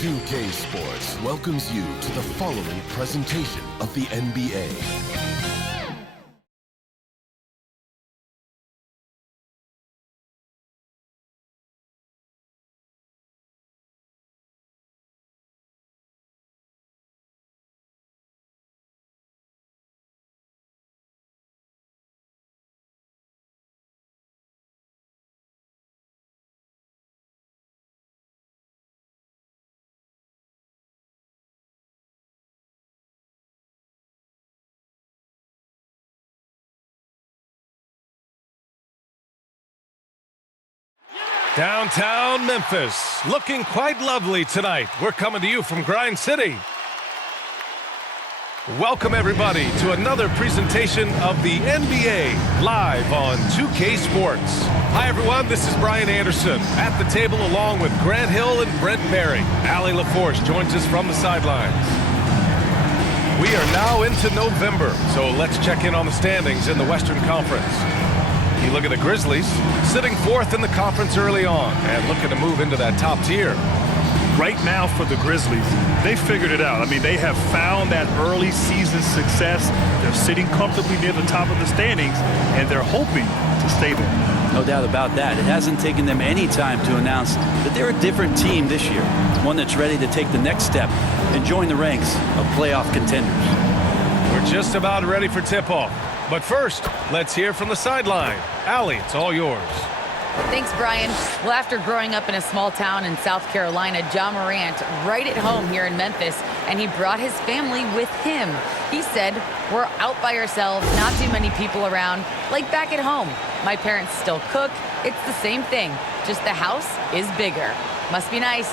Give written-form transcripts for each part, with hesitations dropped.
2K Sports welcomes you to the following presentation of the NBA. Downtown Memphis, looking quite lovely tonight. We're coming to you from Grind City. Welcome everybody to another presentation of the NBA live on 2K Sports. Hi everyone, this is Brian Anderson at the table along with Grant Hill and Brent Berry. Allie LaForce joins us from the sidelines. We are now into November, so let's check in on the standings in the Western Conference. You look at the Grizzlies, sitting fourth in the conference early on and looking to move into that top tier. Right now for the Grizzlies, they figured it out. I mean, they have found that early season success. They're sitting comfortably near the top of the standings, and they're hoping to stay there. No doubt about that. It hasn't taken them any time to announce that they're a different team this year, one that's ready to take the next step and join the ranks of playoff contenders. We're just about ready for tip-off. But first, let's hear from the sideline. Allie, it's all yours. Thanks, Brian. Well, after growing up in a small town in South Carolina, Ja Morant right at home here in Memphis, and he brought his family with him. He said, "We're out by ourselves, not too many people around, like back at home. My parents still cook. It's the same thing, just the house is bigger. Must be nice."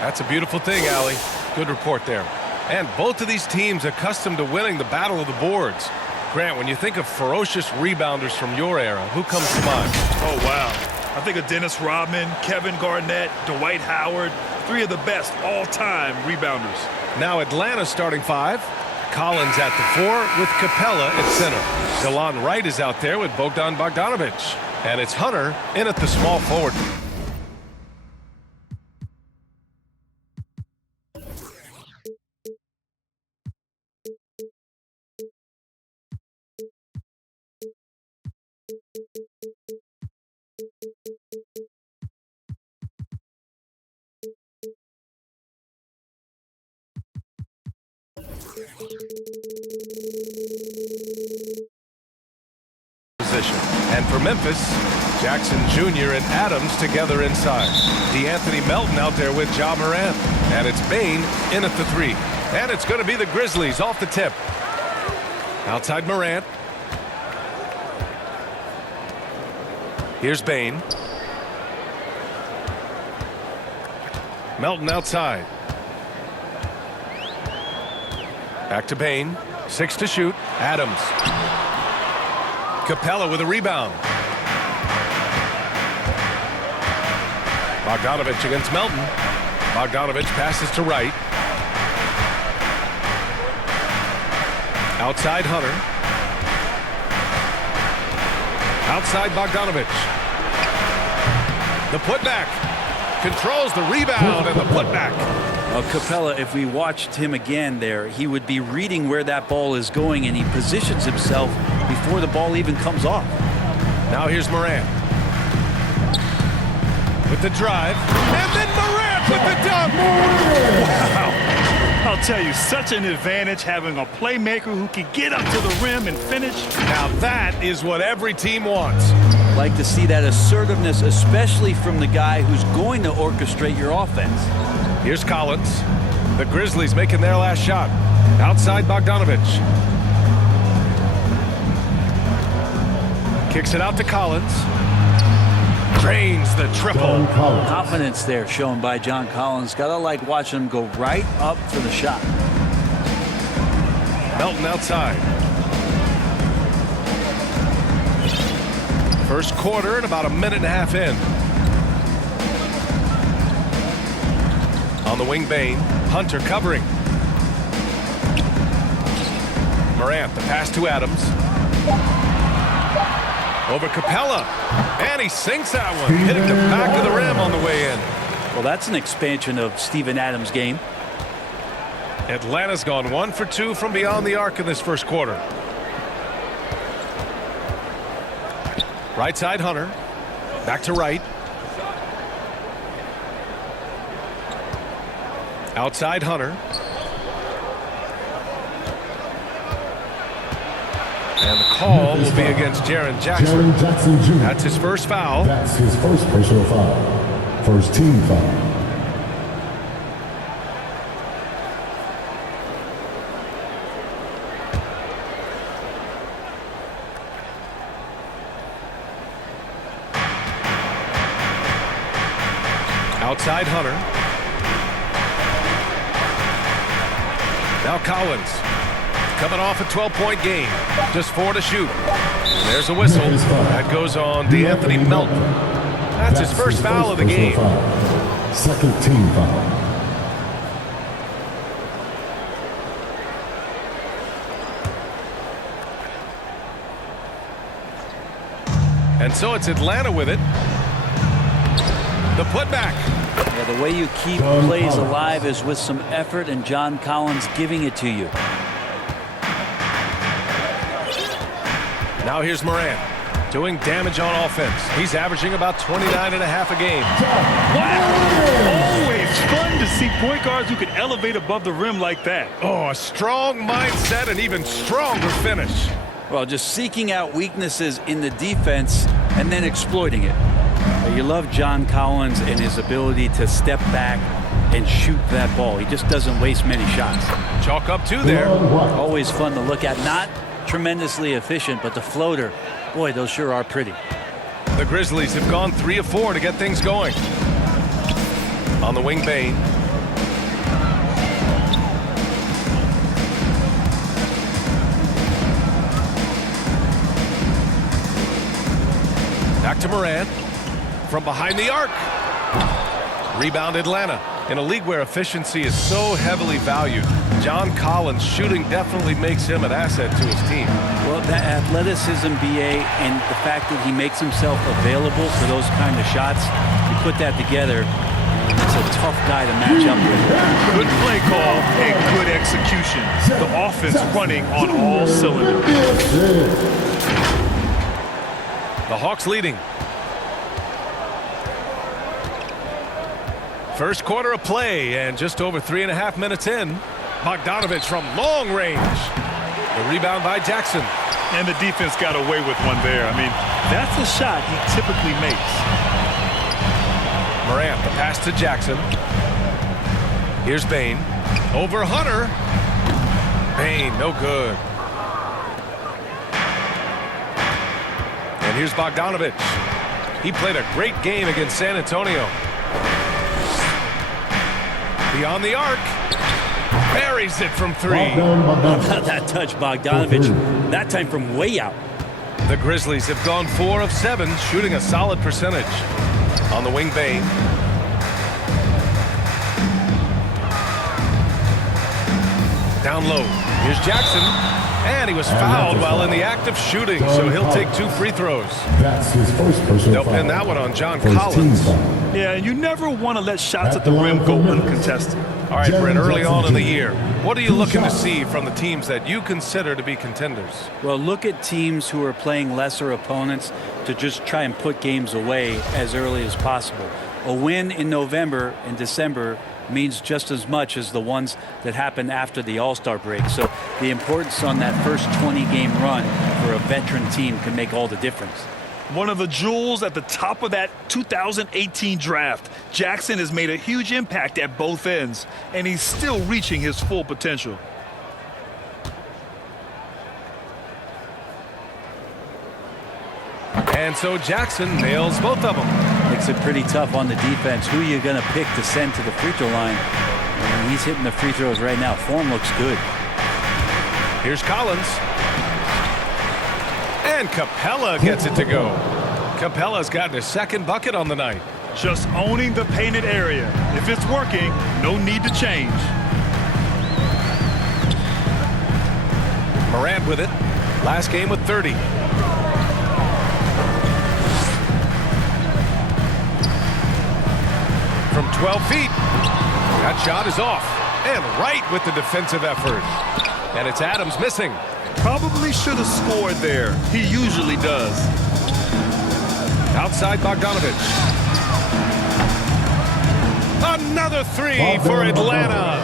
That's a beautiful thing, Allie. Good report there. And both of these teams accustomed to winning the battle of the boards. Grant, when you think of ferocious rebounders from your era, who comes to mind? Oh, wow. I think of Dennis Rodman, Kevin Garnett, Dwight Howard, three of the best all-time rebounders. Now Atlanta's starting five. Collins at the four with Capella at center. Delon Wright is out there with Bogdan Bogdanovic. And it's Hunter in at the small forward. And for Memphis, Jackson Jr. and Adams together inside. DeAnthony Melton out there with Ja Morant. And it's Bane in at the three. And it's going to be the Grizzlies off the tip. Outside Morant. Here's Bane. Melton outside. Back to Bane. 6 to shoot. Adams. Capella with a rebound. Bogdanovic against Melton. Bogdanovic passes to Wright. Outside Hunter. Outside Bogdanovic. The putback. Controls the rebound and the putback. Capella, if we watched him again there, he would be reading where that ball is going, and he positions himself before the ball even comes off. Now here's Morant. With the drive. And then Morant with the dunk. Wow. I'll tell you, such an advantage having a playmaker who can get up to the rim and finish. Now that is what every team wants. Like to see that assertiveness, especially from the guy who's going to orchestrate your offense. Here's Collins. The Grizzlies making their last shot. Outside Bogdanovic. Kicks it out to Collins. Drains the triple. Confidence there shown by John Collins. Gotta like watching him go right up for the shot. Melton outside. First quarter and about a minute and a half in. On the wing, Bane. Hunter covering. Morant, the pass to Adams. Over Capella. And he sinks that one. Hitting the back of the rim on the way in. Well, that's an expansion of Steven Adams' game. Atlanta's gone 1 for 2 from beyond the arc in this first quarter. Right side, Hunter. Back to right. Outside, Hunter. And the call will be against Jaren Jackson. Jr. That's his first foul. That's his first personal foul. First team foul. Outside Hunter. Now Collins. Coming off a 12-point game. Just 4 to shoot. And there's a whistle. That goes on D'Anthony Melton. That's his first foul of the game. Second team foul. And so it's Atlanta with it. The putback. Yeah, the way you keep plays alive is with some effort, and John Collins giving it to you. Now here's Morant doing damage on offense. He's averaging about 29 and a half a game. Wow. Always fun to see point guards who can elevate above the rim like that. Oh, a strong mindset and even stronger finish. Well, just seeking out weaknesses in the defense and then exploiting it. You love John Collins and his ability to step back and shoot that ball. He just doesn't waste many shots. Chalk up 2 there. Always fun to look at. Not tremendously efficient, but the floater, boy, those sure are pretty. The Grizzlies have gone 3 of 4 to get things going. On the wing, Bane. Back to Morant. From behind the arc. Rebound Atlanta. In a league where efficiency is so heavily valued, John Collins' shooting definitely makes him an asset to his team. Well, that athleticism, BA, and the fact that he makes himself available for those kind of shots, you put that together, it's a tough guy to match up with. Good play call and good execution. The offense running on all cylinders. The Hawks leading. First quarter of play, and just over 3.5 minutes in. Bogdanovich from long range. The rebound by Jackson. And the defense got away with one there. I mean, that's a shot he typically makes. Morant, the pass to Jackson. Here's Bane. Over Hunter. Bane, no good. And here's Bogdanovich. He played a great game against San Antonio. Beyond the arc. Buries it from 3. That touch, Bogdanovich. That time from way out. The Grizzlies have gone 4 of 7, shooting a solid percentage. On the wing, Bane. Down low. Here's Jackson. And he was fouled while in the act of shooting, so he'll take 2 free throws. That's his first personal They'll pin that one on John Collins. Yeah, and you never want to let shots at the rim go uncontested. All right, Brent, early on in the year, what are you looking to see from the teams that you consider to be contenders? Well, look at teams who are playing lesser opponents to just try and put games away as early as possible. A win in November and December means just as much as the ones that happen after the All-Star break. So the importance on that first 20-game run for a veteran team can make all the difference. One of the jewels at the top of that 2018 draft. Jackson has made a huge impact at both ends, and he's still reaching his full potential. And so Jackson nails both of them. Makes it pretty tough on the defense. Who are you going to pick to send to the free throw line? And he's hitting the free throws right now. Form looks good. Here's Collins. And Capella gets it to go. Capella's gotten his second bucket on the night. Just owning the painted area. If it's working, no need to change. Morant with it. Last game with 30. from 12 feet. That shot is off. And right with the defensive effort. And it's Adams missing. Probably should have scored there. He usually does. Outside Bogdanovich. Another three for Atlanta.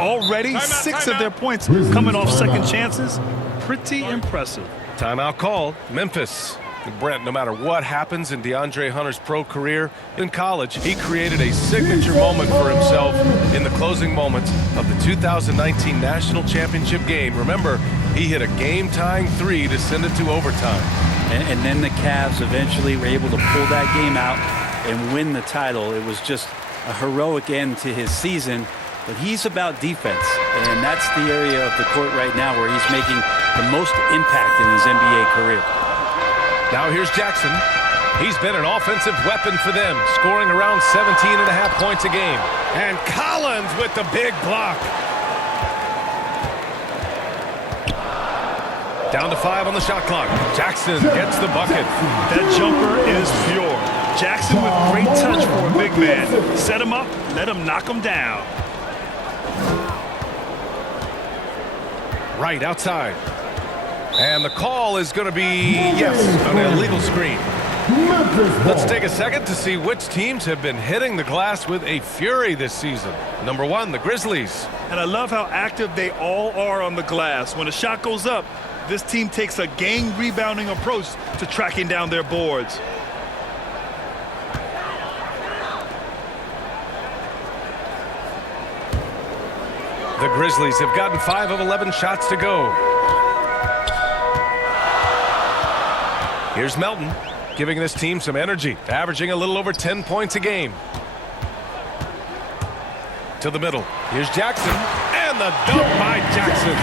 Already 6 of their points coming off second chances. Pretty impressive. Timeout called. Memphis. Brent, no matter what happens in DeAndre Hunter's pro career, in college, he created a signature moment for himself in the closing moments of the 2019 National Championship game. Remember, he hit a game-tying three to send it to overtime. And then the Cavs eventually were able to pull that game out and win the title. It was just a heroic end to his season, but he's about defense, and that's the area of the court right now where he's making the most impact in his NBA career. Now here's Jackson. He's been an offensive weapon for them, scoring around 17.5 points a game. And Collins with the big block. Down to 5 on the shot clock. Jackson gets the bucket. That jumper is pure. Jackson with great touch for a big man. Set him up, let him knock him down. Right outside. And the call is going to be, yes, an illegal screen. Let's take a second to see which teams have been hitting the glass with a fury this season. Number 1, the Grizzlies. And I love how active they all are on the glass. When a shot goes up, this team takes a game rebounding approach to tracking down their boards. The Grizzlies have gotten 5 of 11 shots to go. Here's Melton, giving this team some energy, averaging a little over 10 points a game. To the middle. Here's Jackson, and the dunk by Jackson.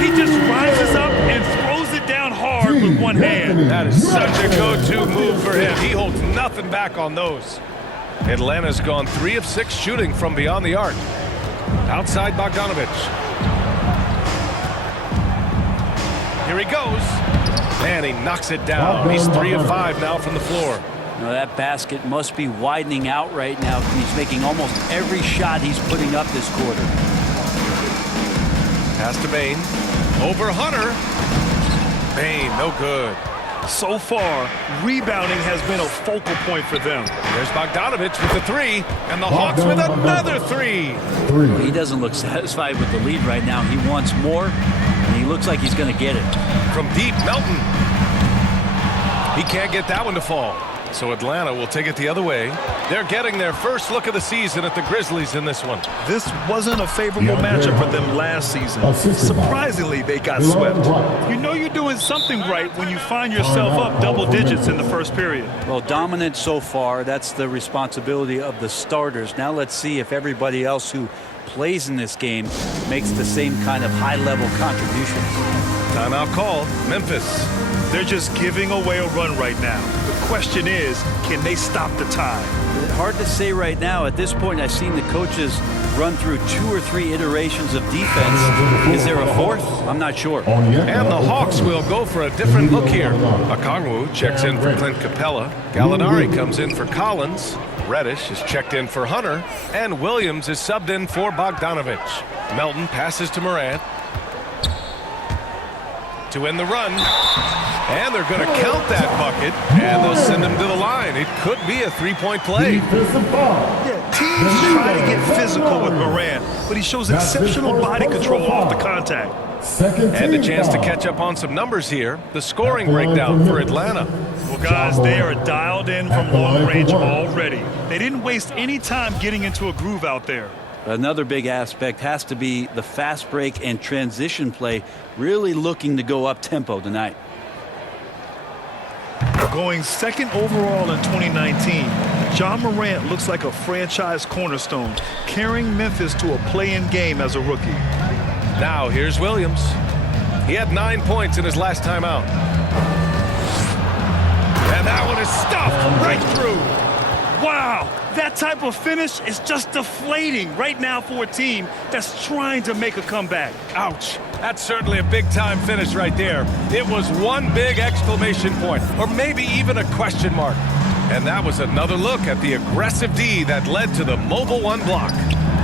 He just rises up and throws it down hard with one hand. That is such a go-to move for him. He holds nothing back on those. Atlanta's gone 3 of 6 shooting from beyond the arc. Outside Bogdanovich. Here he goes. And he knocks it down. He's 3 of 5 now from the floor. Now that basket must be widening out right now. He's making almost every shot he's putting up this quarter. Pass to Bain. Over Hunter. Bain, no good. So far, rebounding has been a focal point for them. There's Bogdanovich with the 3, and the Hawks with another 3. He doesn't look satisfied with the lead right now. He wants more, and he looks like he's going to get it. From deep, Melton. He can't get that one to fall. So Atlanta will take it the other way. They're getting their first look of the season at the Grizzlies in this one. This wasn't a favorable matchup for them last season. Surprisingly, they got swept. You know you're doing something right when you find yourself up double digits in the first period. Well, dominant so far. That's the responsibility of the starters. Now let's see if everybody else who plays in this game makes the same kind of high-level contributions. Timeout called. Memphis. They're just giving away a run right now. The question is, can they stop the tide? Hard to say right now. At this point, I've seen the coaches run through 2 or 3 iterations of defense. Is there a 4th? I'm not sure. And the Hawks will go for a different look here. Okongwu checks in for Clint Capella. Gallinari comes in for Collins. Reddish is checked in for Hunter. And Williams is subbed in for Bogdanovich. Melton passes to Morant. To end the run. And they're going to count that bucket, and they'll send him to the line. It could be a 3-point play. Yeah, teams try to get physical with Morant, but he shows exceptional body control off the contact. And a chance to catch up on some numbers here. The scoring breakdown for Atlanta. Well, guys, they are dialed in from long range already. They didn't waste any time getting into a groove out there. Another big aspect has to be the fast break and transition play, really looking to go up tempo tonight. Going 2nd overall in 2019, Ja Morant looks like a franchise cornerstone, carrying Memphis to a play-in game as a rookie. Now here's Williams. He had 9 points in his last time out. And that one is stuffed right through. Wow, that type of finish is just deflating right now for a team that's trying to make a comeback. Ouch. That's certainly a big-time finish right there. It was one big exclamation point, or maybe even a question mark. And that was another look at the aggressive D that led to the mobile one block.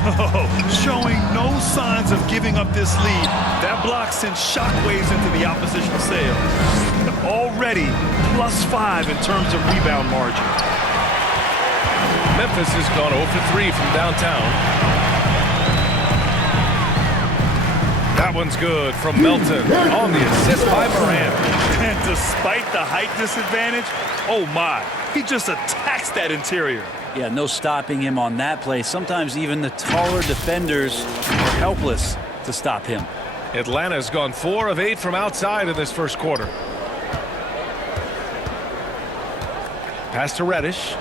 Oh, showing no signs of giving up this lead. That block sends shockwaves into the opposition sails. Already +5 in terms of rebound margin. Memphis has gone 0 for 3 from downtown. That one's good from Melton on the assist by Morant. And despite the height disadvantage, oh my, he just attacks that interior. Yeah, no stopping him on that play. Sometimes even the taller defenders are helpless to stop him. Atlanta's gone 4 of 8 from outside in this first quarter. Pass to Reddish.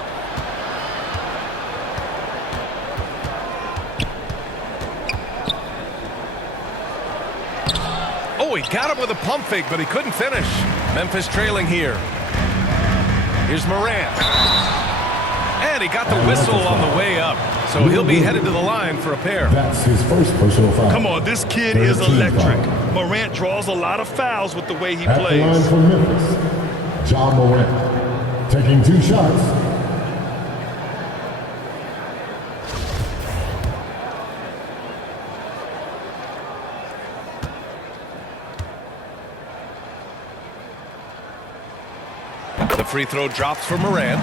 Oh, he got him with a pump fake, but he couldn't finish. Memphis trailing here. Here's Morant. And he got the whistle on the way up. So he'll be headed to the line for a pair. That's his first personal foul. Come on, this kid is electric. Morant draws a lot of fouls with the way he At plays. the line for Memphis, John Morant, taking 2 shots. The free throw drops for Morant.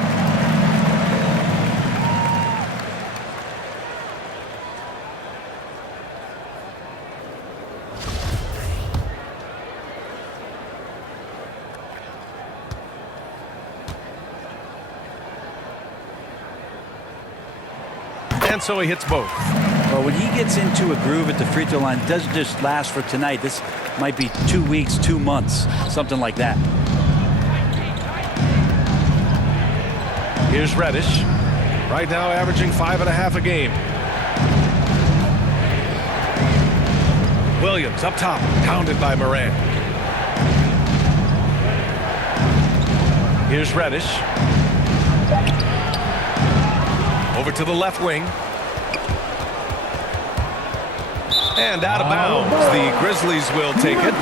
And so he hits both. Well, when he gets into a groove at the free throw line, it doesn't just last for tonight. This might be 2 weeks, 2 months, something like that. Here's Reddish. Right now averaging 5.5 a game. Williams up top, pounded by Morant. Here's Reddish. Over to the left wing. And out of bounds. The Grizzlies will take it.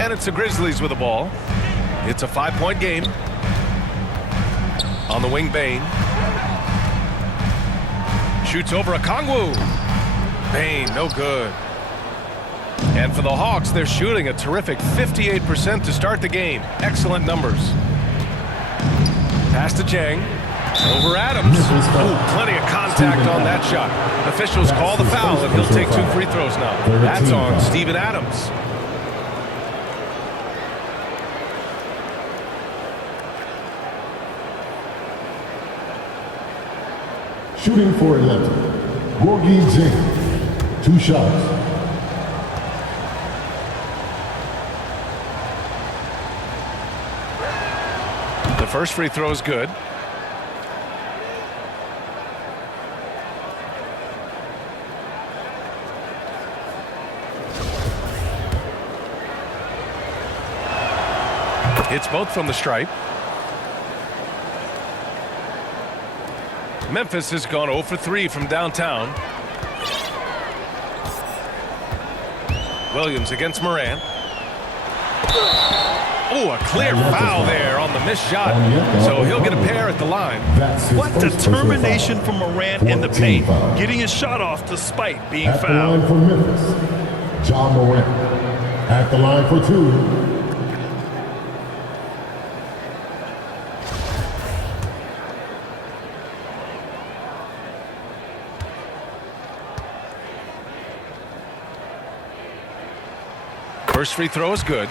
And it's the Grizzlies with the ball. It's a 5-point game. On the wing, Bain. Shoots over a Kongwu. Bain, no good. And for the Hawks, they're shooting a terrific 58% to start the game. Excellent numbers. Pass to Jang. Over Adams. Ooh, plenty of contact on that shot. Officials call the foul, and he'll take 2 free throws now. That's on Steven Adams. Shooting for Atlanta, Gorgie Jang, 2 shots. The first free throw is good. It's both from the stripe. Memphis has gone 0 for 3 from downtown. Williams against Morant. Oh, a clear foul there on the missed shot. So he'll get a pair at the line. What determination from Morant in the paint, getting his shot off despite being At the fouled. line for Memphis, John Morant. At the line for 2. First free throw is good.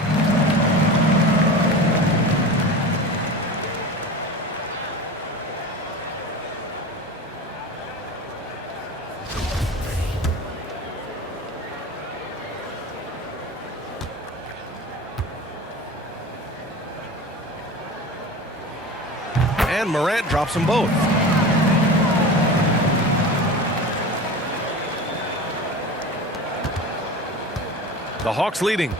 And Morant drops them both. The Hawks leading.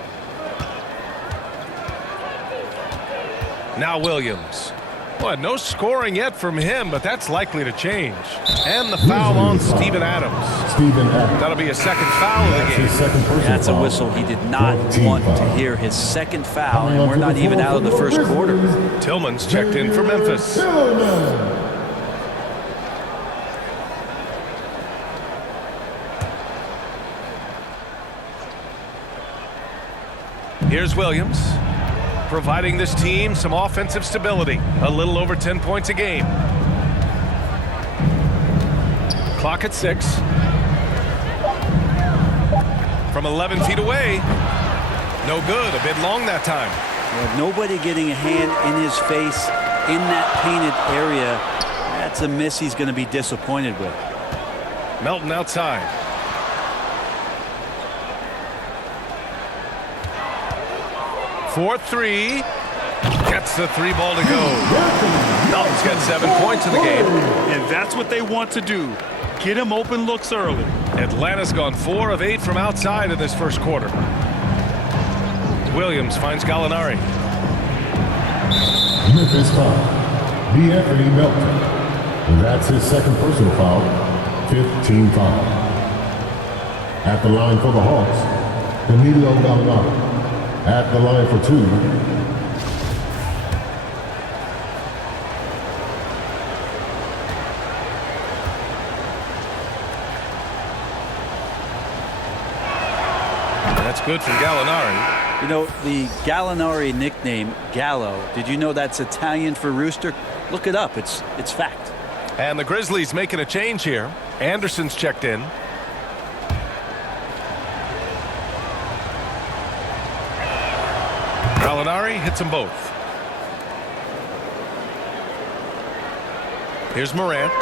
Now Williams. Well, no scoring yet from him, but that's likely to change. And the foul on Steven Adams. That'll be a second foul of the game. That's a whistle. He did not want to hear his second foul, and we're not even out of the first quarter. Tillman's checked in for Memphis. Here's Williams, providing this team some offensive stability. A little over 10 points a game. Clock at 6. From 11 feet away. No good. A bit long that time. Well, nobody getting a hand in his face in that painted area. That's a miss he's going to be disappointed with. Melton outside. For 3. Gets the 3 ball to go. Melton's got 7 points in the game. And that's what they want to do. Get him open looks early. Atlanta's gone 4 of 8 from outside in this first quarter. Williams finds Gallinari. Memphis foul. D'Anthony Melton. That's his second personal foul. 15 foul. At the line for the Hawks, Danilo Gallinari. At the line for 2. That's good from Gallinari. You know, the Gallinari nickname, Gallo, did you know that's Italian for rooster? Look it up. It's fact. And the Grizzlies making a change here. Anderson's checked in. Gallinari hits them both. Here's Morant.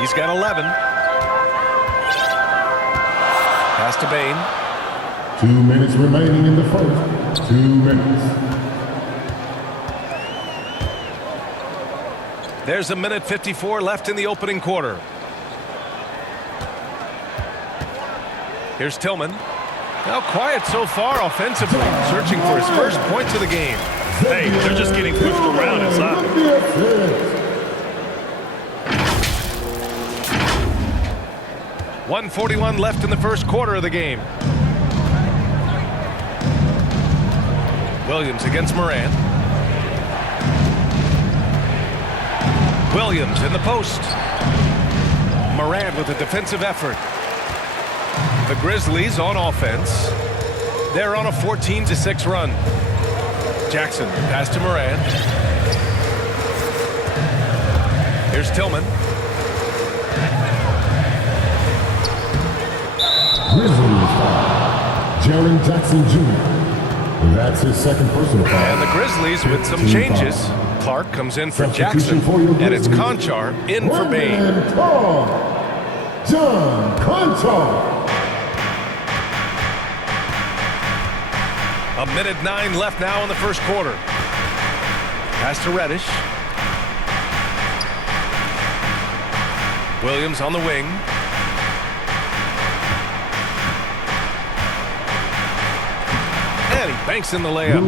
He's got 11. Pass to Bain. 2 minutes remaining in the first. 2 minutes. There's a minute 54 left in the opening quarter. Here's Tillman. Now quiet so far offensively, searching for his first points of the game. Hey, they're just getting pushed around inside. 1:41 left in the first quarter of the game. Williams against Morant. Williams in the post. Morant with a defensive effort. The Grizzlies on offense. They're on a 14-6 run. Jackson pass to Morant. Here's Tillman. Grizzlies foul. Jaren Jackson Jr. That's his second personal foul. And the Grizzlies with some changes. Clark comes in for Jackson, and it's Conchar in for Bain. John Conchar. A minute 9 left now in the first quarter. Pass to Reddish. Williams on the wing. And he banks in the layup.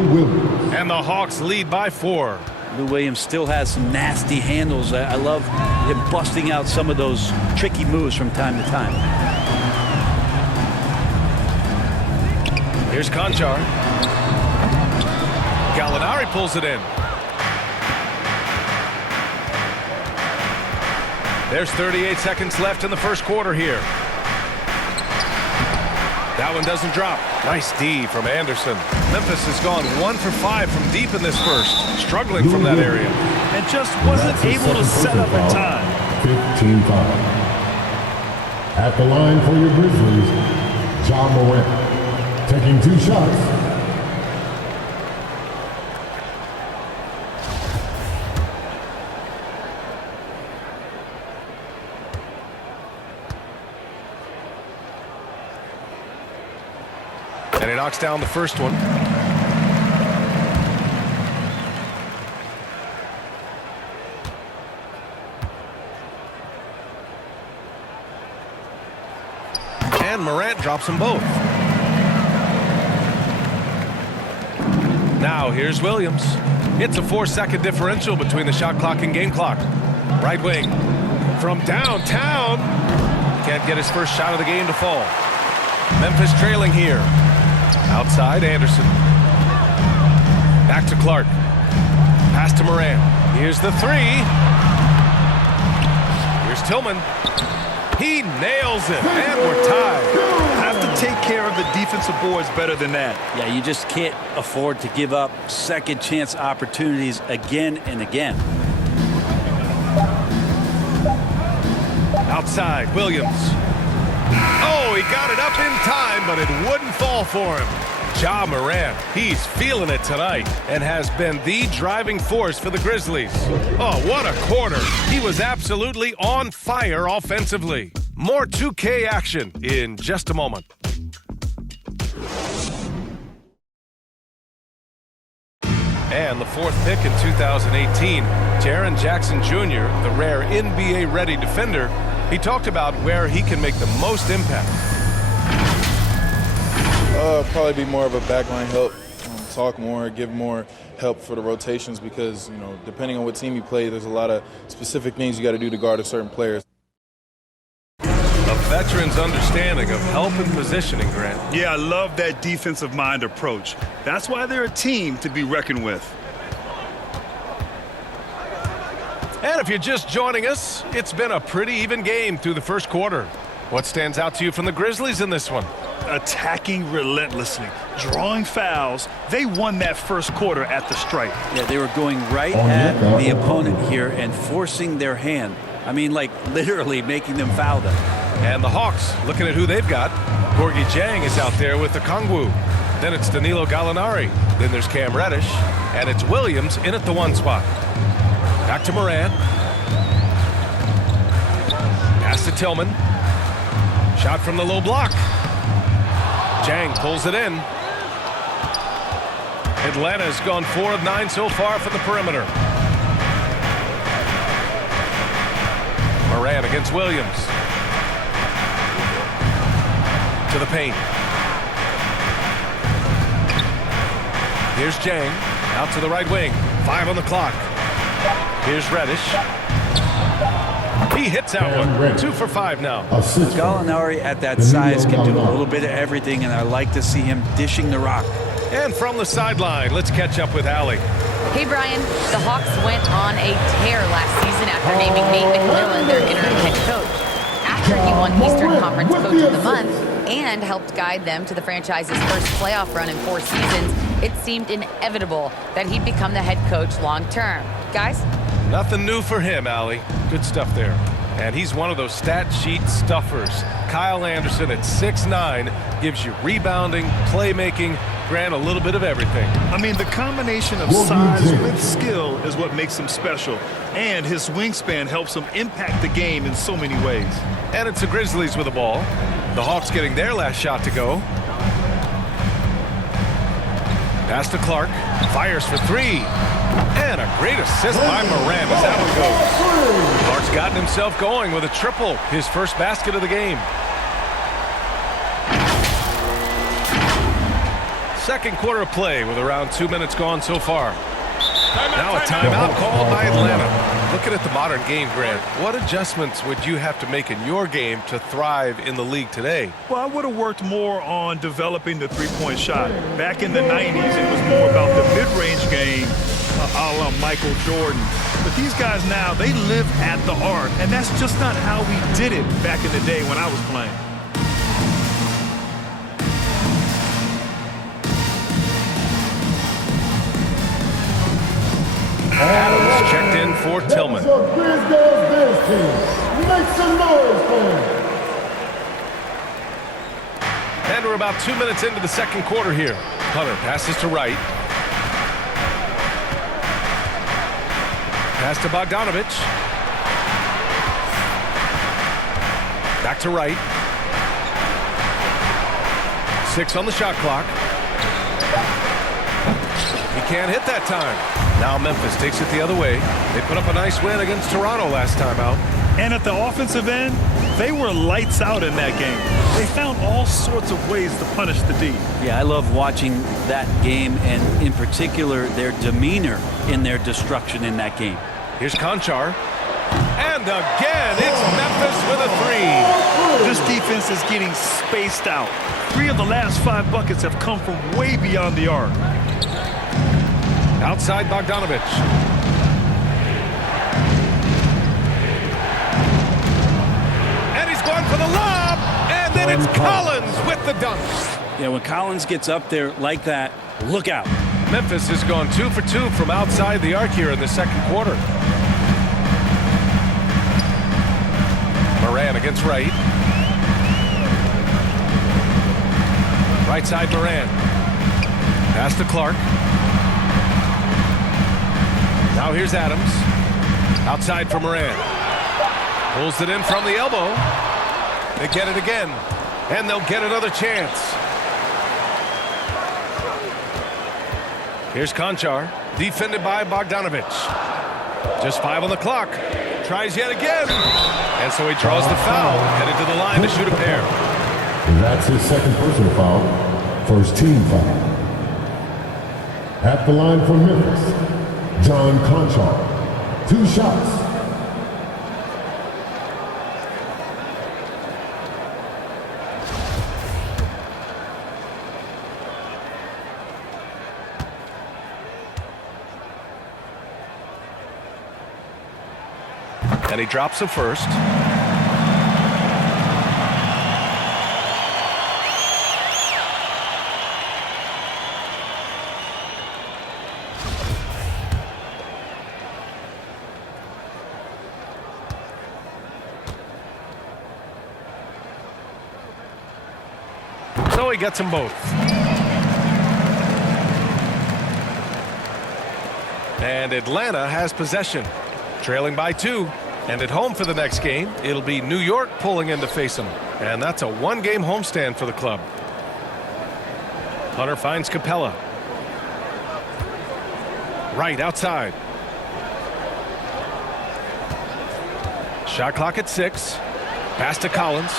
And the Hawks lead by 4. Lou Williams still has some nasty handles. I love him busting out some of those tricky moves from time to time. Here's Conchar. Gallinari pulls it in. There's 38 seconds left in the first quarter here. That one doesn't drop. Nice D from Anderson. Memphis has gone 1 for 5 from deep in this first. Struggling from that area. And just wasn't able to set up in time. 15-5. At the line for your Grizzlies, Ja Morant. Taking 2 shots. And he knocks down the first one. And Morant drops them both. Now here's Williams. It's a 4-second differential between the shot clock and game clock. Right wing from downtown. Can't get his first shot of the game to fall. Memphis trailing here. Outside, Anderson. Back to Clark. Pass to Moran. Here's the three. Here's Tillman. He nails it, and we're tied. Have to take care of the defensive boards better than that. Yeah, you just can't afford to give up second chance opportunities again and again. Outside, Williams. Oh, he got it up in time, but it wouldn't fall for him. Ja Morant, he's feeling it tonight and has been the driving force for the Grizzlies. Oh, what a quarter. He was absolutely on fire offensively. More 2K action in just a moment. And the fourth pick in 2018, Jaren Jackson Jr., the rare NBA-ready defender, he talked about where he can make the most impact. Probably be more of a backline help, talk more, give more help for the rotations because, you know, depending on what team you play, there's a lot of specific things you got to do to guard a certain player. A veteran's understanding of help and positioning, Grant. Yeah, I love that defensive mind approach. That's why they're a team to be reckoned with. And if you're just joining us, it's been a pretty even game through the first quarter. What stands out to you from the Grizzlies in this one? Attacking relentlessly, drawing fouls. They won that first quarter at the stripe. Yeah, they were going right at the opponent here and forcing their hand. I mean, like literally making them foul them. And the Hawks, looking at who they've got. Gorgui Dieng is out there with the Kongwu. Then it's Danilo Gallinari. Then there's Cam Reddish. And it's Williams in at the one spot. Back to Moran. Pass to Tillman. Shot from the low block. Dieng pulls it in. Atlanta's gone 4 of 9 so far from the perimeter. Moran against Williams. To the paint. Here's Dieng. Out to the right wing. 5 on the clock. Here's Reddish. He hits that one. 2 for 5 now. Gallinari at that size can do a little bit of everything, and I like to see him dishing the rock. And from the sideline, let's catch up with Allie. Hey, Brian. The Hawks went on a tear last season after naming Nate McMillan their interim head coach. After he won Eastern Conference Coach of the Month and helped guide them to the franchise's first playoff run in 4 seasons, it seemed inevitable that he'd become the head coach long term. Guys? Nothing new for him, Allie. Good stuff there. And he's one of those stat sheet stuffers. Kyle Anderson at 6'9" gives you rebounding, playmaking, Grant, a little bit of everything. I mean, the combination of size with skill is what makes him special. And his wingspan helps him impact the game in so many ways. And it's the Grizzlies with the ball. The Hawks getting their last shot to go. Pass to Clark. Fires for 3. And a great assist by Moran as that one goes. Clark's gotten himself going with a triple, his first basket of the game. Second quarter of play with around 2 minutes gone so far. Now a timeout called by Atlanta. Looking at the modern game, Grant, what adjustments would you have to make in your game to thrive in the league today? Well, I would have worked more on developing the three-point shot. Back in the 90s, it was more about the mid-range game, a la Michael Jordan. But these guys now, they live at the arc, and that's just not how we did it back in the day when I was playing. Adams checked in for Tillman. And we're about 2 minutes into the second quarter here. Hunter passes to right. Pass to Bogdanovich. Back to right. 6 on the shot clock. He can't hit that time. Now Memphis takes it the other way. They put up a nice win against Toronto last time out. And at the offensive end, They were lights out in that game. They found all sorts of ways to punish the D. Yeah, I love watching that game, and in particular, their demeanor in their destruction in that game. Here's Conchar. And again, it's Memphis with a three. This defense is getting spaced out. 3 of the last 5 buckets have come from way beyond the arc. Outside Bogdanovich. And he's going for the lob. And then it's Collins with the dunk. Yeah, when Collins gets up there like that, look out. Memphis has gone 2 for 2 from outside the arc here in the second quarter. Moran against Wright. Right side Moran. Pass to Clark. Now here's Adams. Outside for Moran. Pulls it in from the elbow. They get it again. And they'll get another chance. Here's Conchar. Defended by Bogdanovich. Just 5 on the clock. Tries yet again. And so he draws the foul. Headed to the line to shoot a pair. That's his second personal foul. First team foul. At the line for Memphis, John Conchar. 2 shots. And he drops the first. So he gets them both. And Atlanta has possession, trailing by 2. And at home for the next game, it'll be New York pulling in to face them. And that's a 1-game homestand for the club. Hunter finds Capella. Right outside. Shot clock at 6. Pass to Collins.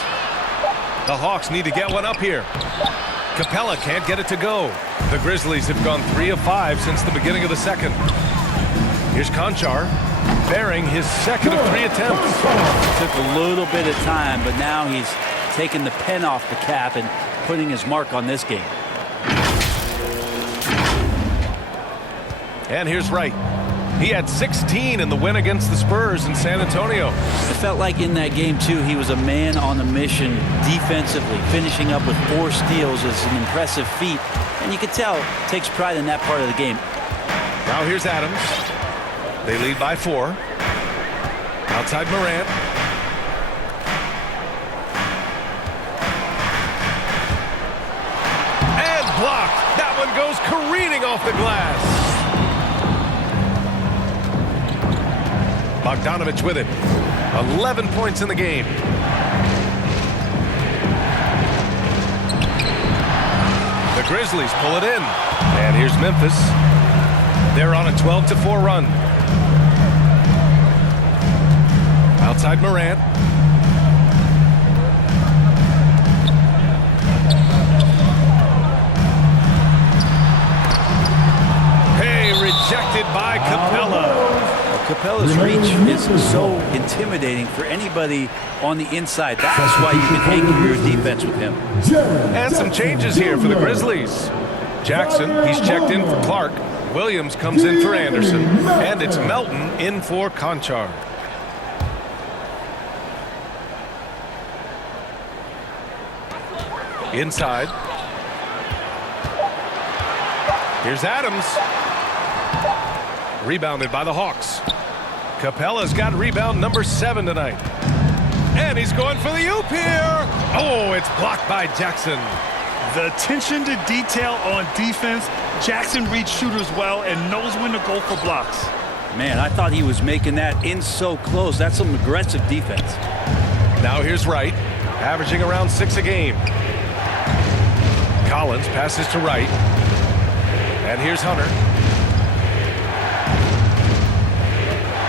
The Hawks need to get one up here. Capella can't get it to go. The Grizzlies have gone 3 of 5 since the beginning of the second. Here's Conchar, bearing his second of 3 attempts. Took a little bit of time, but now he's taking the pen off the cap and putting his mark on this game. And here's Wright. He had 16 in the win against the Spurs in San Antonio. It felt like in that game, too, he was a man on a mission defensively. Finishing up with 4 steals is an impressive feat. And you can tell, takes pride in that part of the game. Now here's Adams. They lead by 4. Outside Morant. And blocked. That one goes careening off the glass. Bogdanovich with it. 11 points in the game. The Grizzlies pull it in. And here's Memphis. They're on a 12-4 run. Outside Morant. Hey, rejected by Capella. Capella's reach is so intimidating for anybody on the inside. That's why you can anchor your defense with him. And some changes here for the Grizzlies. Jackson, he's checked in for Clark. Williams comes in for Anderson. And it's Melton in for Conchar. Inside. Here's Adams. Rebounded by the Hawks. Capella's got rebound number 7 tonight. And he's going for the oop here. Oh, it's blocked by Jackson. The attention to detail on defense. Jackson reads shooters well and knows when to go for blocks. Man, I thought he was making that in so close. That's some aggressive defense. Now here's Wright, averaging around 6 a game. Collins passes to Wright. And here's Hunter.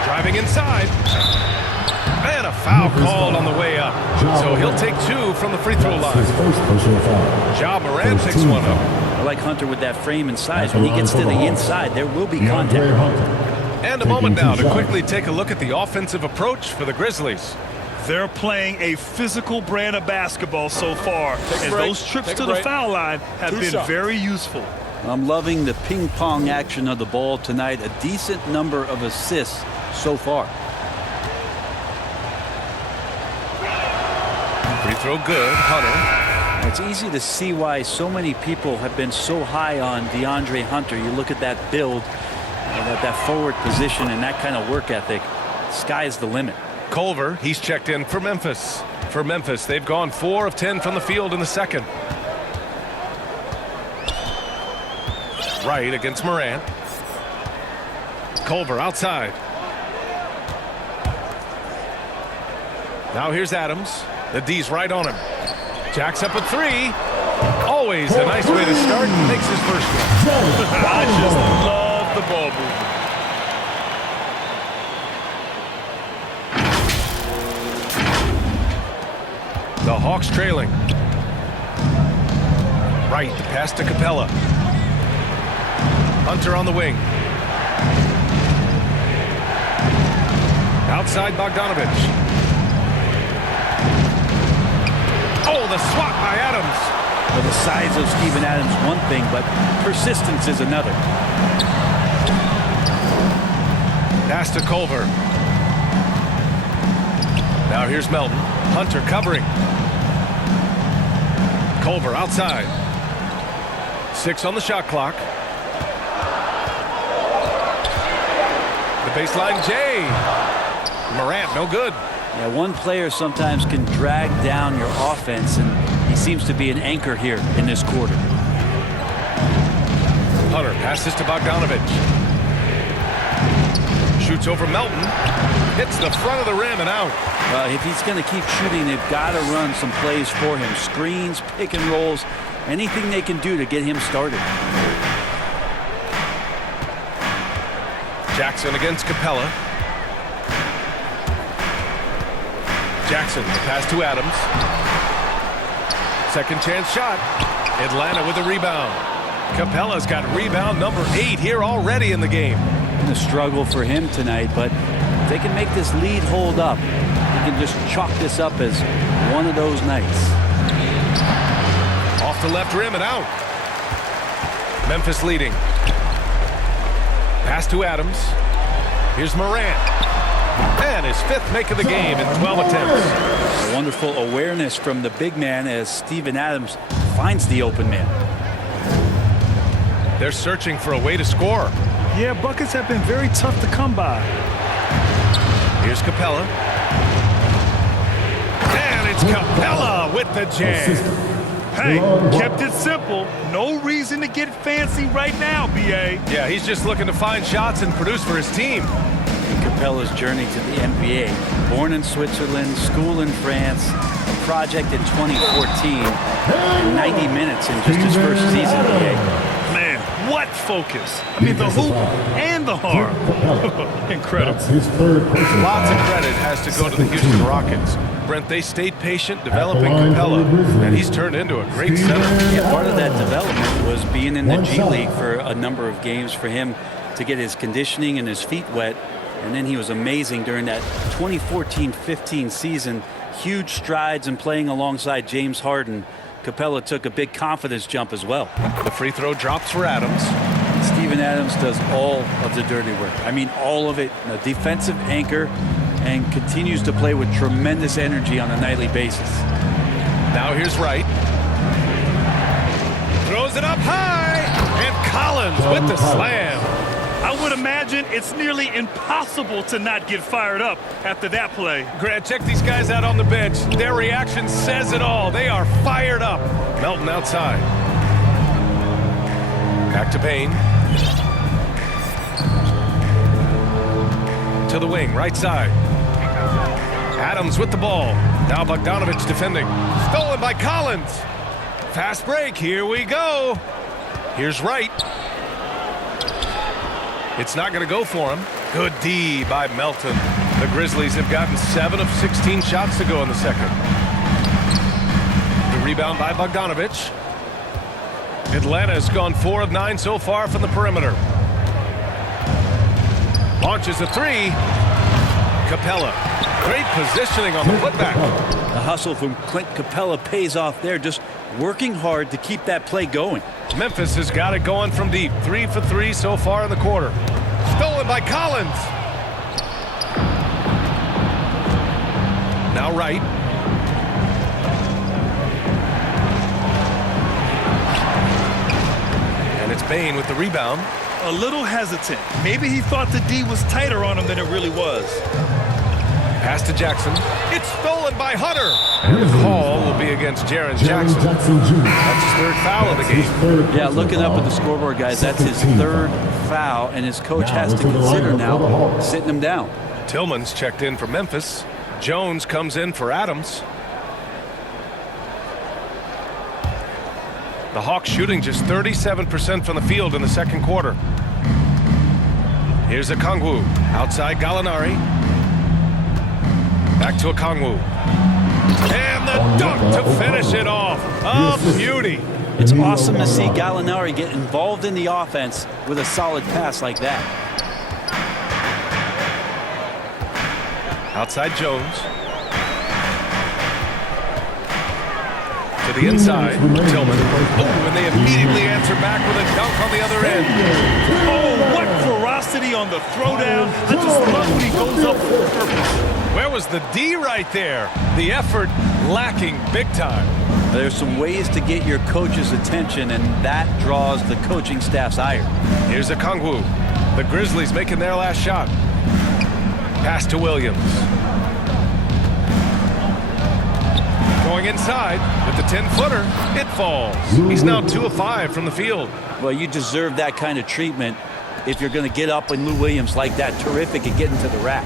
Driving inside. And And a foul called on the way up. So he'll take 2 from the free throw line. His first personal foul. Ja Morant First picks team one up. foul. I like Hunter with that frame and size. When he gets to the inside, there will be contact. DeAndre Hunter. And a moment Taking now two to shots. quickly take a look at the offensive approach for the Grizzlies. They're playing a physical brand of basketball so far, and break. those trips Take a to the break. foul line have Two been shots. very useful. I'm loving the ping pong action of the ball tonight. A decent number of assists so far. Free throw good. Hunter. It's easy to see why so many people have been so high on DeAndre Hunter. You look at that build, that forward position, and that kind of work ethic. Sky's the limit. Culver, he's checked in for Memphis. For Memphis, they've gone 4 of 10 from the field in the second. Right against Morant. Culver outside. Now here's Adams. The D's right on him. Jacks up a 3. Always a nice way to start. Makes his first one. I just love the ball movement. The Hawks trailing. Right, the pass to Capella. Hunter on the wing. Outside Bogdanovich. Oh, the swat by Adams. Well, the size of Steven Adams one thing, but persistence is another. Pass to Culver. Now here's Melton. Hunter covering. Culver outside. 6 on the shot clock. The baseline J. Morant, no good. Yeah, one player sometimes can drag down your offense, and he seems to be an anchor here in this quarter. Hunter passes to Bogdanovich. Shoots over Melton. Hits the front of the rim and out. If he's going to keep shooting, they've got to run some plays for him. Screens, pick and rolls, anything they can do to get him started. Jackson against Capella. Jackson, the pass to Adams. Second chance shot. Atlanta with a rebound. Capella's got rebound number 8 here already in the game. Been a struggle for him tonight, but if they can make this lead hold up, they can just chalk this up as one of those nights. Off the left rim and out. Memphis leading. Pass to Adams. Here's Morant. And his 5th make of the game in 12 attempts. A wonderful awareness from the big man as Steven Adams finds the open man. They're searching for a way to score. Yeah, buckets have been very tough to come by. Here's Capella. And it's Capella with the jam. Hey, kept it simple. No reason to get fancy right now, B.A. Yeah, he's just looking to find shots and produce for his team. Capella's journey to the NBA. Born in Switzerland, school in France, a project in 2014, and 90 minutes in just his first season in the NBA. Man, what focus. I mean, the hoop and the heart. Incredible. That's his third personal Lots of foul. credit has to go to the Houston Rockets. Brent, they stayed patient developing Capella, and he's turned into a great center. Yeah, part of that development was being in the One G shot. League for a number of games for him to get his conditioning and his feet wet. And then he was amazing during that 2014-15 season. Huge strides in playing alongside James Harden. Capella took a big confidence jump as well. The free throw drops for Adams. Steven Adams does all of the dirty work. I mean, all of it. A defensive anchor, and continues to play with tremendous energy on a nightly basis. Now here's Wright. Throws it up high, and Collins with the slam. I would imagine it's nearly impossible to not get fired up after that play. Grant, check these guys out on the bench. Their reaction says it all. They are fired up. Melton outside. Back to Payne. To the wing, right side. Adams with the ball. Now Bogdanovich defending. Stolen by Collins. Fast break. Here we go. Here's Wright. It's not going to go for him. Good D by Melton. The Grizzlies have gotten 7 of 16 shots to go in the second. The rebound by Bogdanovich. Atlanta has gone 4 of 9 so far from the perimeter. Launches a 3. Capella. Great positioning on the putback. The hustle from Clint Capella pays off there, just working hard to keep that play going. Memphis has got it going from deep. 3 for 3 so far in the quarter. Stolen by Collins. Now Wright. And it's Bane with the rebound. A little hesitant. Maybe he thought the D was tighter on him than it really was. Pass to Jackson. It's stolen by Hunter. And the call will be against Jaren Jackson. That's his third foul of the game. Yeah, looking up at the scoreboard, guys, that's his third foul, and his coach has to consider now sitting him down. Tillman's checked in for Memphis. Jones comes in for Adams. The Hawks shooting just 37% from the field in the second quarter. Here's Okongwu. Outside Gallinari. Back to Okongwu. And the dunk to finish it off. A beauty. It's awesome to see Gallinari get involved in the offense with a solid pass like that. Outside Jones. To the inside, Tillman. Oh, and they immediately answer back with a dunk on the other end. Oh, what ferocity on the throwdown. I just love when he goes up for purpose. Where was the D right there? The effort lacking big time. There's some ways to get your coach's attention, and that draws the coaching staff's ire. Here's Okongwu. The Grizzlies making their last shot. Pass to Williams. Going inside with the 10-footer. It falls. He's now 2 of 5 from the field. Well, you deserve that kind of treatment if you're going to get up in Lou Williams like that. Terrific at getting to the rack.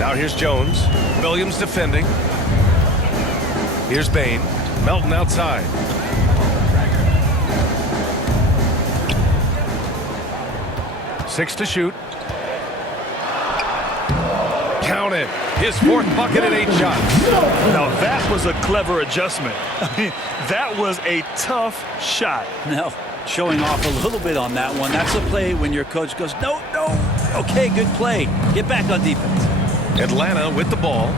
Now here's Jones. Williams defending. Here's Bane. Melton outside. Six to shoot. Count it. His 4th bucket in 8 shots. Now that was a clever adjustment. I mean, that was a tough shot. Now, showing off a little bit on that one. That's a play when your coach goes, no, no. Okay, good play. Get back on defense. Atlanta with the ball.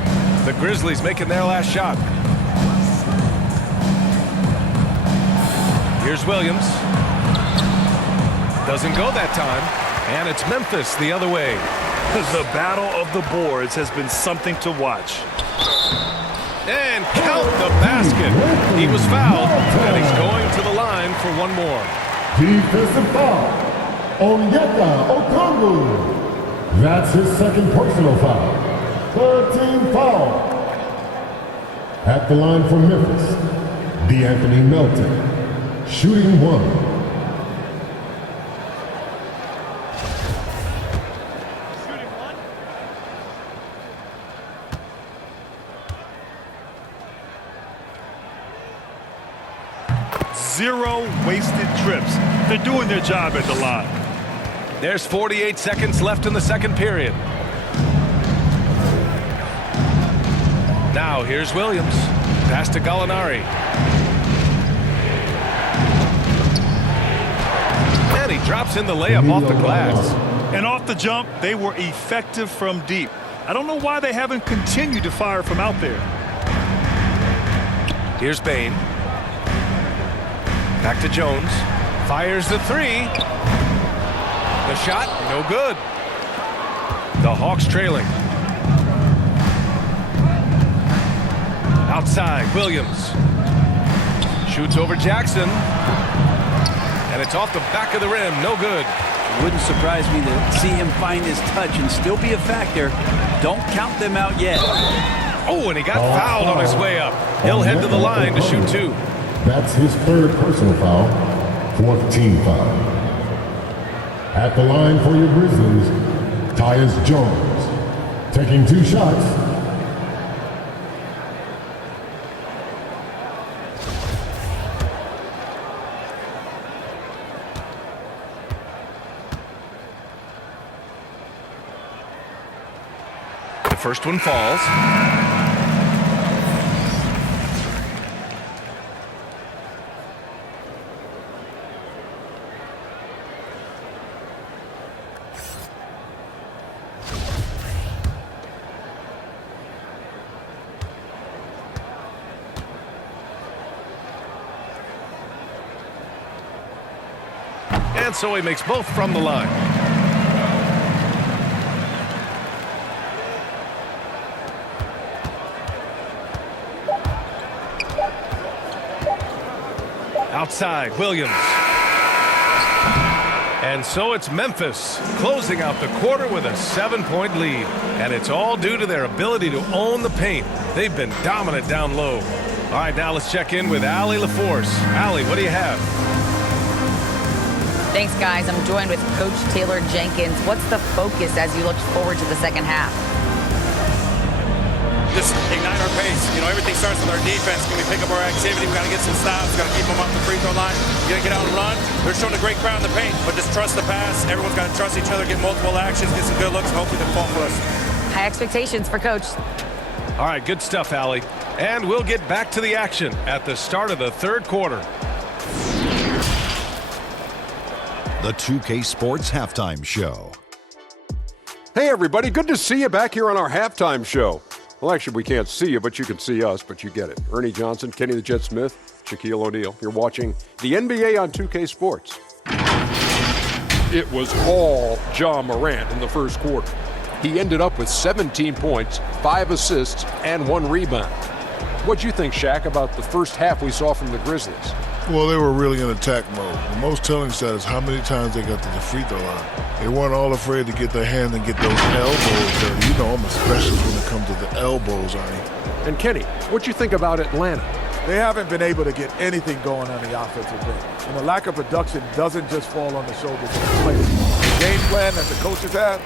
The Grizzlies making their last shot. Here's Williams. Doesn't go that time. And it's Memphis the other way. The battle of the boards has been something to watch. And count the basket. He was fouled, and he's going to the line for one more. Defensive foul. Onyeka Okongwu. That's his second personal foul. 13 foul. At the line for Memphis, D'Anthony Melton, shooting 1. Zero wasted trips. They're doing their job at the line. There's 48 seconds left in the second period. Now here's Williams. Pass to Gallinari. And he drops in the layup off the glass. And off the jump, they were effective from deep. I don't know why they haven't continued to fire from out there. Here's Bane. Back to Jones. Fires the 3. The shot, no good. The Hawks trailing. Outside, Williams. Shoots over Jackson. And it's off the back of the rim, no good. Wouldn't surprise me to see him find his touch and still be a factor. Don't count them out yet. Oh, and he got fouled on his way up. He'll head to the line to shoot 2. That's his third personal foul, 4th team foul. At the line for your Grizzlies, Tyus Jones, taking 2 shots. First one falls. And so he makes both from the line. Outside, Williams. And so it's Memphis closing out the quarter with a 7-point lead. And it's all due to their ability to own the paint. They've been dominant down low. All right, now let's check in with Allie LaForce. Allie, what do you have? Thanks, guys. I'm joined with Coach Taylor Jenkins. What's the focus as you look forward to the second half? Just ignite our pace. You know, everything starts with our defense. Can we pick up our activity? We got to get some stops. We got to keep them off the free throw line. We got to get out and run. They're showing a great crowd in the paint, but just trust the pass. Everyone's got to trust each other, get multiple actions, get some good looks, and hopefully they'll fall for us. High expectations for Coach. All right, good stuff, Allie. And we'll get back to the action at the start of the third quarter. The 2K Sports Halftime Show. Hey, everybody. Good to see you back here on our halftime show. Well, actually, we can't see you, but you can see us, but you get it. Ernie Johnson, Kenny the Jet Smith, Shaquille O'Neal. You're watching the NBA on 2K Sports. It was all Ja Morant in the first quarter. He ended up with 17 points, 5 assists, and 1 rebound. What'd you think, Shaq, about the first half we saw from the Grizzlies? Well, they were really in attack mode. The most telling stat is how many times they got to the free throw line. They weren't all afraid to get their hand and get those elbows dirty. You know, I'm a specialist when it comes to the elbows, Ernie. And Kenny, what'd you think about Atlanta? They haven't been able to get anything going on the offensive end. And the lack of production doesn't just fall on the shoulders of the players. The game plan that the coaches have,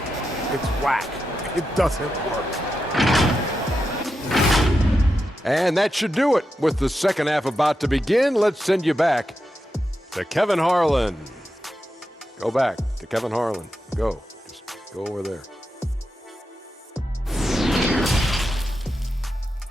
it's whack. It doesn't work. And that should do it. With the second half about to begin, let's send you back to Kevin Harlan. Go back to Kevin Harlan. Go. Just go over there.